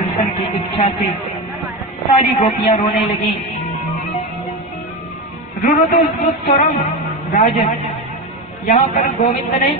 दर्शन की इच्छा से सारी गोपियां रोने लगी। रुरुदु सुस्वरम राजन। यहाँ पर गोविंद ने,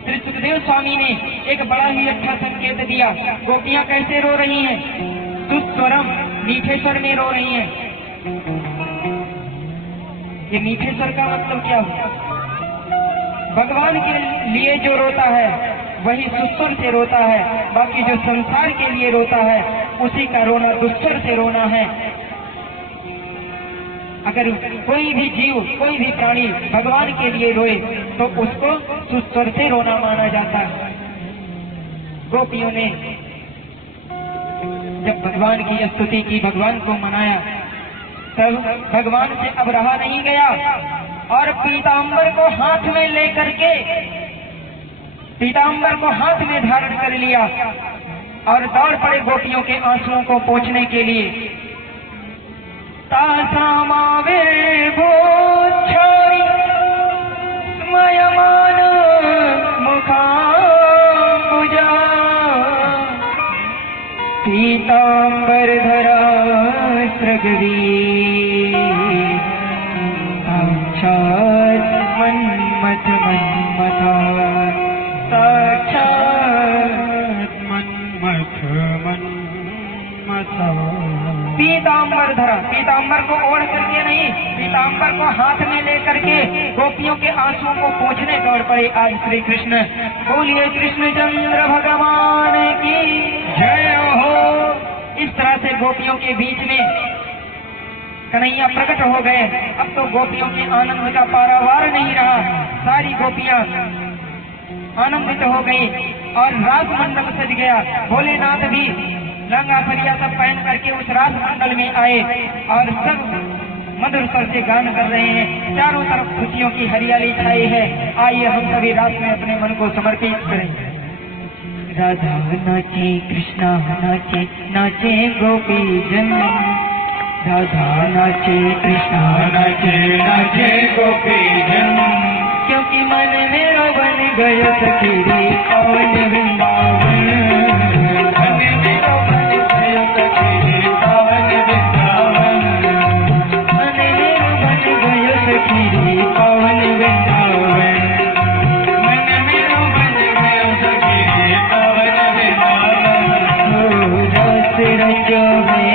श्री सुखदेव स्वामी ने एक बड़ा ही अच्छा संकेत दिया। गोपियां कैसे रो रही हैं? सुस्वरम, मीठे स्वर में रो रही हैं। ये मीठे स्वर का मतलब क्या हुआ? भगवान के लिए जो रोता है वही सुस्वर से रोता है, बाकी जो संसार के लिए रोता है उसी का रोना दुस्वर से रोना है। अगर कोई भी जीव, कोई भी प्राणी भगवान के लिए रोए तो उसको सुस्वर से रोना माना जाता है। गोपियों ने जब भगवान की स्तुति की, भगवान को मनाया, तब भगवान से अब रहा नहीं गया और पीतांबर को हाथ में लेकर के, पीतांबर को हाथ में धारण कर लिया और दौड़ पड़े गोपियों के आंसुओं को पोंछने के लिए। तासामावे भूच्छोरी मयमान मुखाम्बुजा पीतांबर धरा सृगवी साक्षात् मन्मथ मन्मथा, साक्षात् मन्मथ मन्मथा। पीतांबर धरा, पीतांबर को ओढ़ करके नहीं, पीतांबर को हाथ में लेकर के गोपियों के आंसुओं को पोंछने दौड़ पड़े आज श्री कृष्ण। बोलिए कृष्णचंद्र भगवान की जय हो। इस तरह से गोपियों के बीच में कन्हैया प्रकट हो गए। अब तो गोपियों के आनंद का पारावार नहीं रहा। सारी गोपियां आनंदित हो गई और रास मंडल सज गया। भोलेनाथ भी लंगा फरिया सब पहन करके उस रास मंडल में आए और सब मधुर स्वर से गान कर रहे हैं। चारों तरफ खुशियों की हरियाली छाई है। आइए हम सभी रास में अपने मन को समर्पित करें। राधा नाचे, कृष्णा नाचे, नाचे गोपी जन। राधा नाचे, कृष्णा नाचे, नाचे गोपी जन। क्योंकि मन मेरो बन गयो सखी रे पवन वृंदावन। मन मेरो बन गयो सखी रे पवन वृंदावन। मन मेरो बन गयो सखी रे पवन वृंदावन। मन मेरो बन गयो सखी रे पवन वृंदावन। रस रचो है,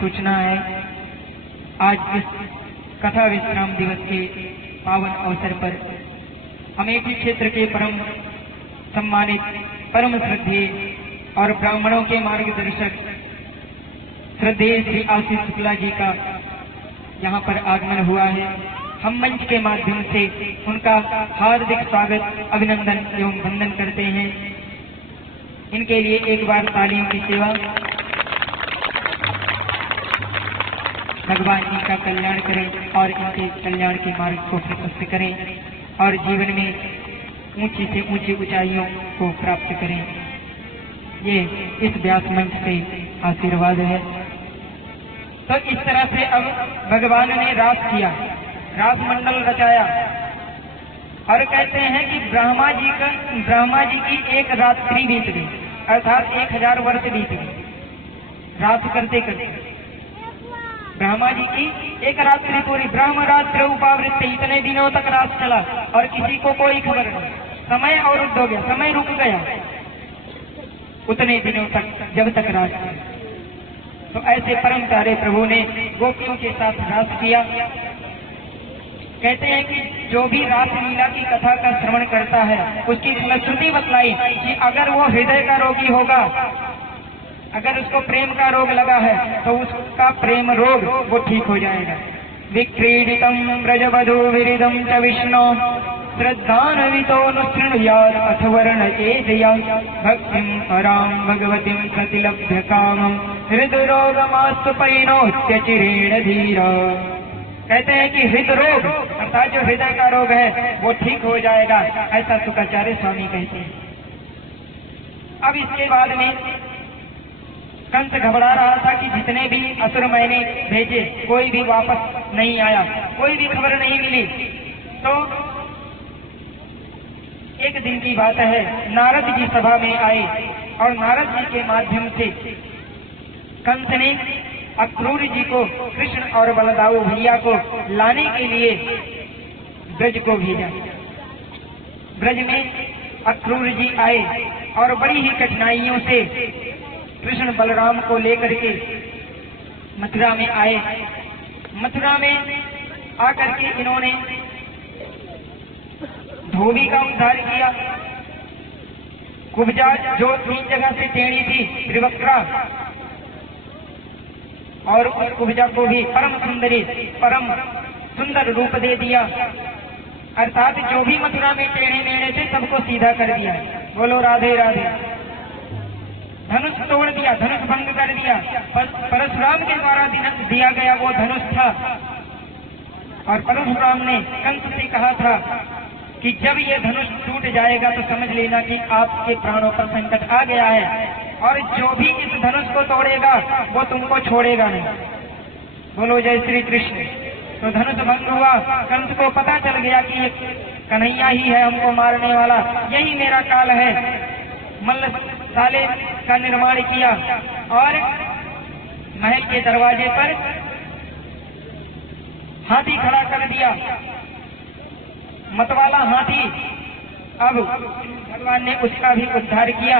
सूचना है। आज इस कथा विश्राम दिवस के पावन अवसर पर अमेठी क्षेत्र के परम सम्मानित, परम श्रद्धेय और ब्राह्मणों के मार्गदर्शक श्रद्धेय श्री आशीष शुक्ला जी का यहाँ पर आगमन हुआ है। हम मंच के माध्यम से उनका हार्दिक स्वागत, अभिनंदन एवं वंदन करते हैं। इनके लिए एक बार तालियों की सेवा। भगवान इनका कल्याण करें और इनके कल्याण के मार्ग को प्रशस्त करें और जीवन में ऊंची से ऊंची ऊंचाइयों को प्राप्त करें। ये इस व्यास मंच से आशीर्वाद है। तो इस तरह से अब भगवान ने रास किया, रास मंडल रचाया और कहते हैं कि ब्रह्मा जी की एक रात्रि बीत गई, अर्थात 1000 वर्ष बीत गई रास करते करते। ब्रह्मा जी की एक रात्रि पूरी, ब्रह्म रात्र उपावृत्ति, इतने दिनों तक रात चला और किसी को कोई खबर नहीं। समय अवरुद्ध हो गया, समय रुक गया उतने दिनों तक जब तक रात चला। तो ऐसे परम प्यारे प्रभु ने गोपियों के साथ रास किया। कहते हैं कि जो भी रास लीला की कथा का श्रवण करता है उसकी फलश्रुति बतलाई कि अगर वो हृदय का रोगी होगा, अगर उसको प्रेम का रोग लगा है तो उसका प्रेम रोग वो ठीक हो जाएगा। विक्रीडितम ब्रजवधू विरिदम च विष्णु श्रद्धान्वितोऽनुशृणुयात् अथ वर्ण एजया भक्तिं परां भगवतीं प्रतिलभ्य कामं हृदरोगमास्तु परिणोत्य चिरेण धीरा। कहते हैं कि हृदरोग अर्थात जो हृदय का रोग है वो ठीक हो जाएगा, ऐसा शुक्राचार्य स्वामी कहते हैं। अब इसके बाद में कंस घबरा रहा था कि जितने भी असुर मैंने भेजे कोई भी वापस नहीं आया, कोई भी खबर नहीं मिली। तो एक दिन की बात है, नारद जी सभा में आए और नारद जी के माध्यम से कंस ने अक्रूर जी को, कृष्ण और बलदाऊ भैया को लाने के लिए ब्रज को भेजा। ब्रज में अक्रूर जी आए और बड़ी ही कठिनाइयों से कृष्ण बलराम को लेकर के मथुरा में आए। मथुरा में आकर के इन्होंने धोबी का उद्धार किया। कुब्जा जो 3 जगह से टेढ़ी थी, त्रिवक्रा, और उस कुब्जा को भी परम सुंदर रूप दे दिया। अर्थात जो भी मथुरा में टेढ़े मेढ़े थे सबको सीधा कर दिया। बोलो राधे राधे। धनुष तोड़ दिया, धनुष भंग कर दिया। परशुराम के द्वारा दिया गया वो धनुष था और परशुराम ने कंस से कहा था कि जब ये धनुष टूट जाएगा तो समझ लेना कि आपके प्राणों पर संकट आ गया है और जो भी इस धनुष को तोड़ेगा वो तुमको छोड़ेगा नहीं। बोलो जय श्री कृष्ण। तो धनुष भंग हुआ। कंस को पता चल गया कि ये कन्हैया ही है हमको मारने वाला, यही मेरा काल है। मल्लशाले का निर्माण किया और महल के दरवाजे पर हाथी खड़ा कर दिया, मतवाला हाथी। अब भगवान ने उसका भी उद्धार किया।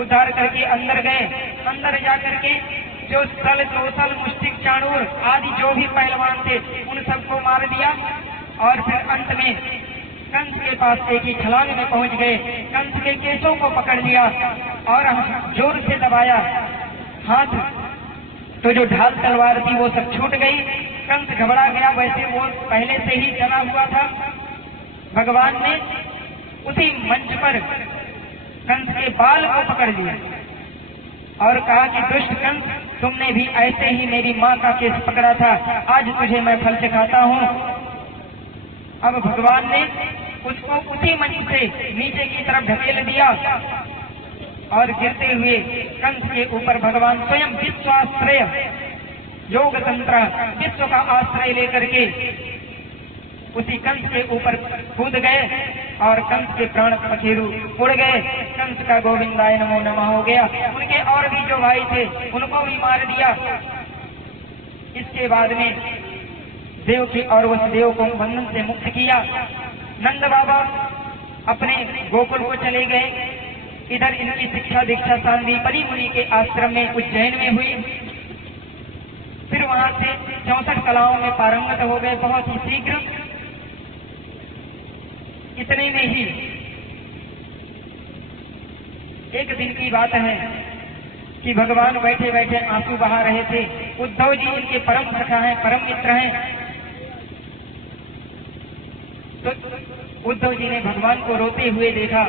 उद्धार करके अंदर गए। अंदर जाकर के जो स्थल कौशल मुष्टिक चाणूर आदि जो भी पहलवान थे उन सबको मार दिया और फिर अंत में कंस के पास एक ही छलांग में पहुंच गए। कंस के केशों को पकड़ लिया और जोर से दबाया हाथ, तो जो ढाल तलवार थी वो सब छूट गई। कंस घबरा गया, वैसे वो पहले से ही चला हुआ था। भगवान ने उसी मंच पर कंस के बाल को पकड़ लिया और कहा कि दुष्ट कंस, तुमने भी ऐसे ही मेरी माँ का केस पकड़ा था, आज तुझे मैं फल चखाता हूँ। अब भगवान ने उसको उसी मंच से नीचे की तरफ ढकेल दिया और गिरते हुए कंस के ऊपर भगवान स्वयं विश्वाश्रय योग तंत्र, विश्व का आश्रय लेकर के उसी कंस के ऊपर कूद गए और कंस के प्राण पखेरु उड़ गए। कंस का गोविंदाय नमो नमः हो गया। उनके और भी जो भाई थे उनको भी मार दिया। इसके बाद में देवकी और वसुदेव को बंधन से मुक्त किया। नंद बाबा अपने गोकुल को चले गए। इधर इनकी शिक्षा दीक्षा सांदीपनी मुनि के आश्रम में उज्जैन में हुई। फिर वहां से 64 कलाओं में पारंगत हो गए बहुत ही शीघ्र। इतने में ही एक दिन की बात है कि भगवान बैठे बैठे आंसू बहा रहे थे। उद्धव जी इनके परम सखा हैं, परम मित्र हैं। तो उद्धव जी ने भगवान को रोते हुए देखा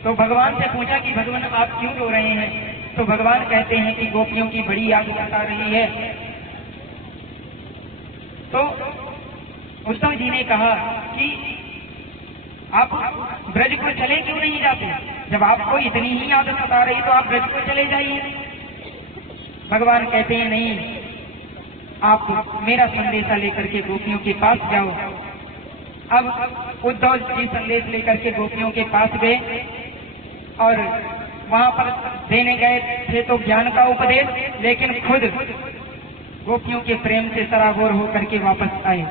तो भगवान से पूछा कि भगवान आप क्यों रो रहे हैं? तो भगवान कहते हैं कि गोपियों की बड़ी याद सता रही है। तो उद्धव जी ने कहा कि आप ब्रज को चले क्यों नहीं जाते? जब आपको इतनी ही याद सता रही तो आप ब्रज को चले जाइए। भगवान कहते हैं नहीं, आप मेरा संदेशा लेकर के गोपियों के पास जाओ। अब उद्धव जी संदेश लेकर के गोपियों के पास गए और वहां पर देने गए थे तो ज्ञान का उपदेश, लेकिन खुद गोपियों के प्रेम से सराबोर होकर के वापस आए।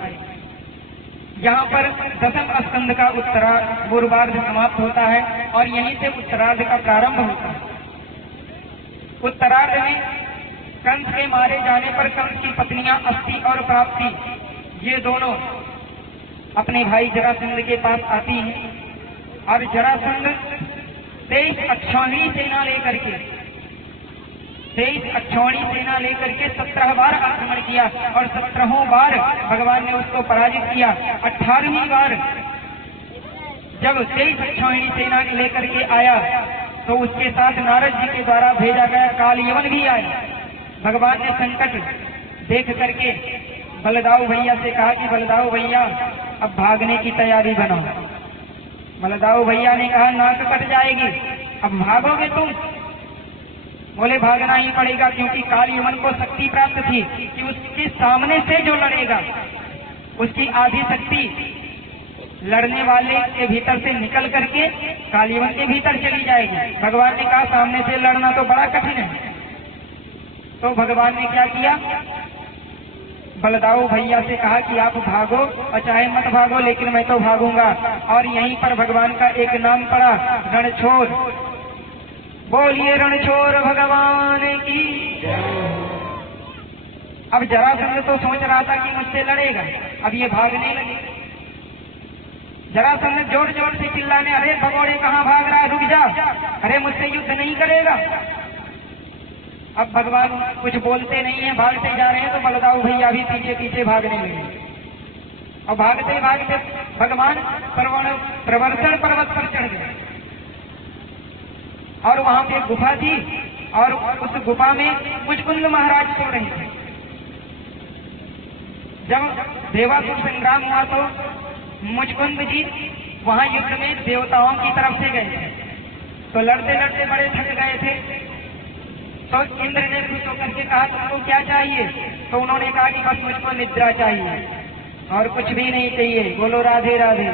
यहाँ पर दशम स्कंद का पूर्वार्ध समाप्त होता है और यहीं से उत्तरार्ध का प्रारंभ होता है। उत्तरार्ध में कंस के मारे जाने पर कंस की पत्नियां अस्ति और प्राप्ति ये दोनों अपने भाई जरासंध के पास आती हैं और जरासंध 23 अक्षौहिणी सेना लेकर के 17 बार आक्रमण किया और 17 बार भगवान ने उसको पराजित किया। 18वीं बार जब 23 अक्षौहिणी सेना लेकर के आया तो उसके साथ नारद जी के द्वारा भेजा गया कालयवन भी आया। भगवान ने संकट देख करके बलदाऊ भैया से कहा कि बलदाऊ भैया अब भागने की तैयारी बनाओ। बलदाऊ भैया ने कहा नाक कट जाएगी, अब भागोगे तुम? बोले भागना ही पड़ेगा, क्योंकि कालयवन को शक्ति प्राप्त थी कि उसके सामने से जो लड़ेगा उसकी आधी शक्ति लड़ने वाले के भीतर से निकल करके कालयवन के भीतर चली जाएगी। भगवान ने कहा सामने से लड़ना तो बड़ा कठिन है। तो भगवान ने क्या किया, बलदाऊ भैया से कहा कि आप भागो और चाहे मत भागो लेकिन मैं तो भागूंगा। और यहीं पर भगवान का एक नाम पड़ा, रणछोर। बोलिए रणछोर भगवान की। अब जरासंध तो सोच रहा था कि मुझसे लड़ेगा, अब ये भागने लगे। जरासंध जोर जोर से चिल्लाने, अरे भगोड़े कहाँ भाग रहा है, रुक जा, अरे मुझसे युद्ध नहीं करेगा। अब भगवान कुछ बोलते नहीं है, भागते जा रहे हैं। तो बलदाऊ भैया भी पीछे पीछे भागने लगे और भागते भागते भगवान प्रवर्तन पर्वत पर चढ़ गए और वहां पे एक गुफा थी और उस गुफा में मुचकुंद महाराज सो रहे थे। जब देवासुर संग्राम हुआ तो मुचकुंद जी वहां युद्ध में देवताओं की तरफ से गए थे। तो लड़ते लड़ते बड़े थक गए थे। तो इंद्र ने खुश होकर के कहा तुमको क्या चाहिए? तो उन्होंने कहा कि बस मुझको निद्रा चाहिए और कुछ भी नहीं चाहिए, बोलो राधे राधे।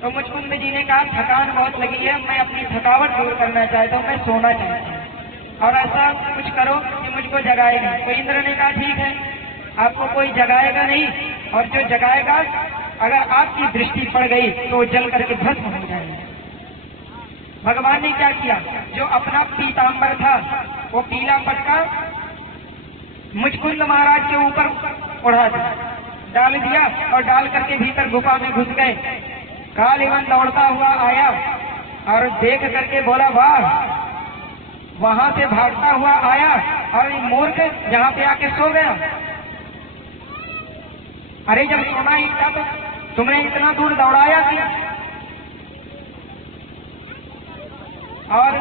तो मुचकुंद जी ने कहा थकान बहुत लगी है, मैं अपनी थकावट दूर करना चाहता हूँ, मैं सोना चाहता हूँ और ऐसा कुछ करो कि मुझको जगाए नहीं। तो इंद्र ने कहा ठीक है, आपको कोई जगाएगा नहीं और जो जगाएगा अगर आपकी दृष्टि पड़ गई तो जल करके भस्म हो जाएगा। भगवान ने क्या किया, जो अपना पीतांबर था वो पीला पटका मुचकुंद महाराज के ऊपर उड़ा दिया, डाल दिया और डाल करके भीतर गुफा में घुस गए। कालयवन दौड़ता हुआ आया और देख करके बोला वाह, वहां से भागता हुआ आया और मूर्ख जहां पे आके सो गया। अरे जब सोना ही था तो तुमने इतना दूर दौड़ाया किया? और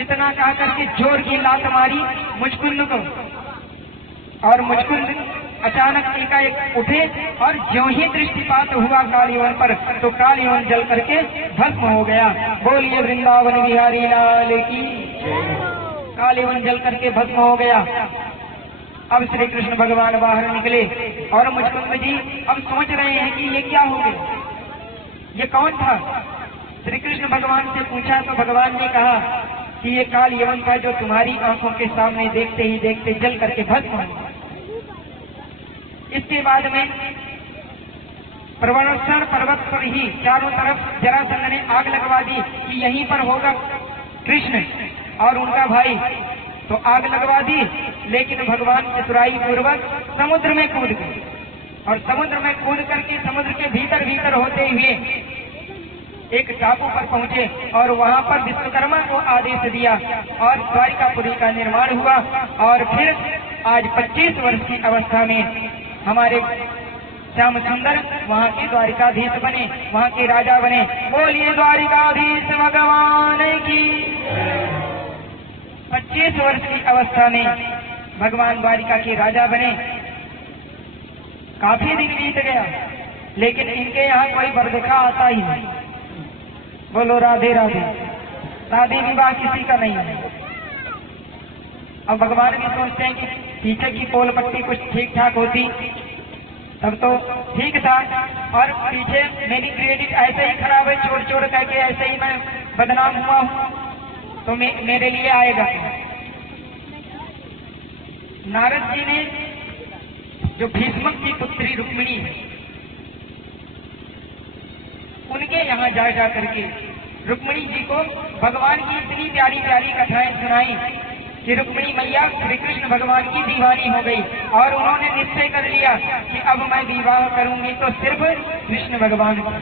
इतना कहा करके जोर की लात मारी मुचकुंद को और मुचकुंद अचानक एकाएक उठे और ज्यों ही दृष्टिपात हुआ कालयवन पर तो कालयवन जल करके भस्म हो गया। बोलिए वृंदावन बिहारी लाल की। कालयवन जल करके भस्म हो गया। अब श्री कृष्ण भगवान बाहर निकले और मुचकुंद जी अब सोच रहे हैं कि ये क्या हो गया, ये कौन था। श्री कृष्ण भगवान से पूछा तो भगवान ने कहा कि ये कालयवन था जो तुम्हारी आंखों के सामने देखते ही देखते जल करके भस्म हो। इसके बाद में प्रवर्तन पर्वत पर ही चारों तरफ जरासंध ने आग लगवा दी कि यहीं पर होगा कृष्ण और उनका भाई। तो आग लगवा दी, लेकिन भगवान चतुराई पूर्वक समुद्र में कूद गए और समुद्र में कूद करके समुद्र के भीतर भीतर होते हुए एक टापू पर पहुंचे और वहां पर विश्वकर्मा को आदेश दिया और द्वारिकापुरी का निर्माण हुआ। और फिर आज 25 वर्ष की अवस्था में हमारे श्याम सुंदर वहाँ के द्वारिकाधीश बने, वहाँ के राजा बने। बोलिए द्वारिकाधीश भगवान की। 25 वर्ष की अवस्था में भगवान द्वारिका के राजा बने। काफी दिन बीत गया, लेकिन इनके यहाँ कोई बरदिखा आता ही नहीं। बोलो राधे राधे। शादी विवाह किसी का नहीं है। अब भगवान भी सोचते हैं कि पीछे की पोल पट्टी कुछ ठीक ठाक होती तब तो ठीक था, और पीछे मेरी क्रेडिट ऐसे ही खराब है, छोड़ छोड़ करके ऐसे ही मैं बदनाम हुआ हूँ, तो मेरे लिए आएगा। नारद जी ने जो भीष्मक की पुत्री रुक्मिणी है, उनके यहाँ जा करके रुक्मिणी जी को भगवान की इतनी प्यारी प्यारी कथाएं सुनाई कि रुक्मिणी मैया श्री कृष्ण भगवान की दीवानी हो गई और उन्होंने निश्चय कर लिया कि अब मैं विवाह करूंगी तो सिर्फ कृष्ण भगवान का।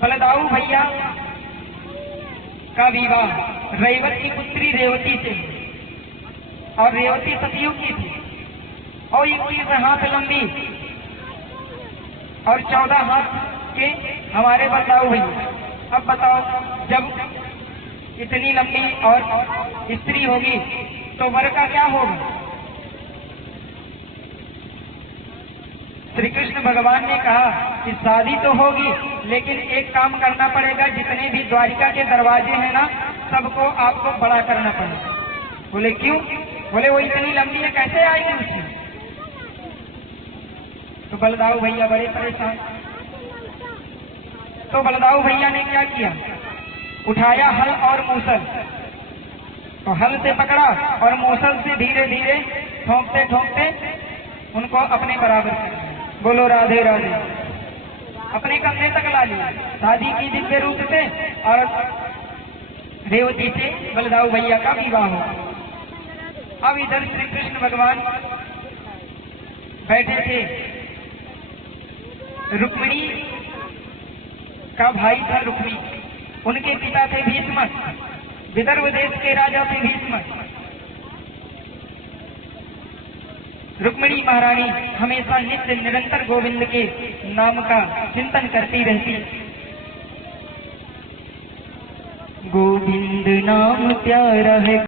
बलदाऊ भैया का विवाह रेवत की पुत्री रेवती से, और रेवती सतयुग की थी और 21 हाथ लंबी और 14 हाथ के हमारे बलदाऊ भैया। अब बताओ, जब इतनी लंबी और स्त्री होगी तो वर का क्या होगा? श्री कृष्ण भगवान ने कहा कि शादी तो होगी, लेकिन एक काम करना पड़ेगा, जितने भी द्वारिका के दरवाजे हैं ना, सबको आपको बड़ा करना पड़ेगा। बोले क्यों? बोले वो इतनी लंबी है, कैसे आएगी उसमें? तो बलदाऊ भैया बड़े परेशान। तो बलदाऊ भैया ने क्या किया? उठाया हल और मूसल, तो हल से पकड़ा और मूसल से धीरे धीरे ठोंकते ठोंकते उनको अपने बराबर कर। बोलो राधे राधे। अपने कंधे तक ला लिया, शादी की दिव्य रूप से, और रेवती से बलदाऊ भैया का विवाह हो। अब इधर श्री कृष्ण भगवान बैठे थे। रुक्मिणी का भाई था रुक्मी, उनके पिता थे भीष्म, विदर्भ देश के राजा थे भीष्म। रुक्मिणी महारानी हमेशा नित्य निरंतर गोविंद के नाम का चिंतन करती रहती। गोविंद नाम प्यारा है।